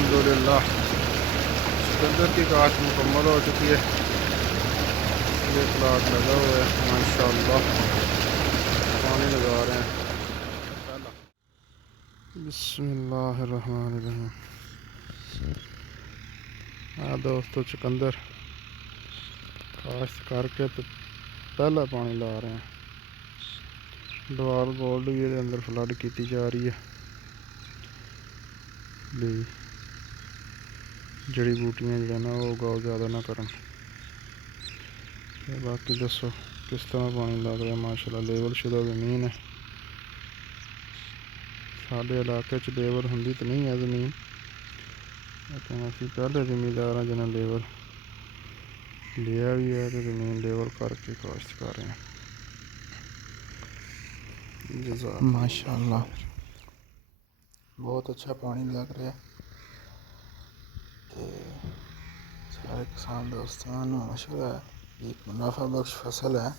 الحمدللہ چقندر کی کاشت مکمل ہو چکی ہے. یہ پلاٹ لگا ہوا ہے ماشاءاللہ. پانی لگا رہے ہیں. بسم اللہ الرحمن الرحیم. ہاں دوستو چقندر کاشت کر کے تو پہلا پانی لا رہے ہیں. ڈوال گولڈ بھی یہ اندر فلڈ کی جا رہی ہے بھی جڑی بوٹیاں جو نا وہ گاؤ زیادہ نہ کرن. باقی دسو کس طرح پانی لگ رہا ہے. ماشاءاللہ لیول شدہ زمین ہے. سارے علاقے چ لیول ہوں تو نہیں ہے زمین لیکن اسی پہلے زمیندار ہیں جنہیں لیول لیا بھی ہے تو زمین لیول کر کے کاشت کر رہے ہیں. ماشاء اللہ بہت اچھا پانی لگ رہا ہے. سارے کسان دوستان مشورہ ہے ایک منافع بخش فصل ہے.